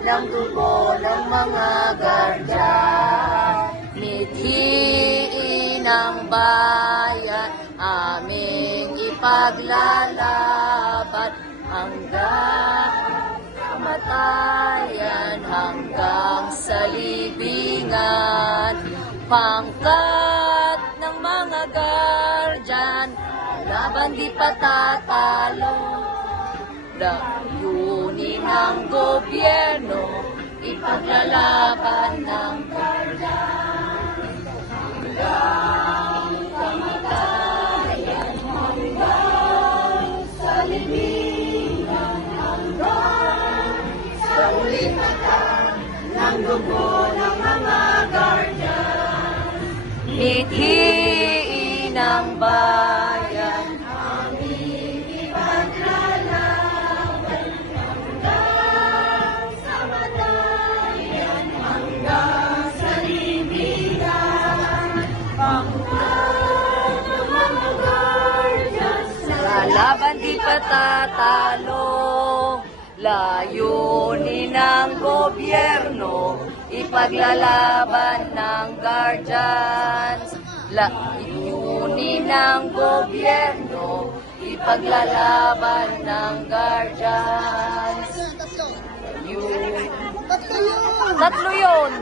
ng dugo ng mga guardian. Mithiin ang bayan, aming ipaglalaban hanggang kamatayan, hanggang sa libingan. Pangkat ng mga guardian, laban di patatalo. Layunin ng gobyerno, ipaglalaban ng guardian. Hanggang kamatayan, hanggang sa libingan, hanggang sa huling mata ng dugo ng mga guardian. Mithiin ang bayan, aming ipaglalaban hanggang sa matayan, hanggang sa libingan. Pangkat ng mga guardian, lalaban di patatalo. Layunin ng gobyerno, ipaglalaban ng guardians. Layunin ng gobyerno, ipaglalaban ng guardians. Tatlo yun.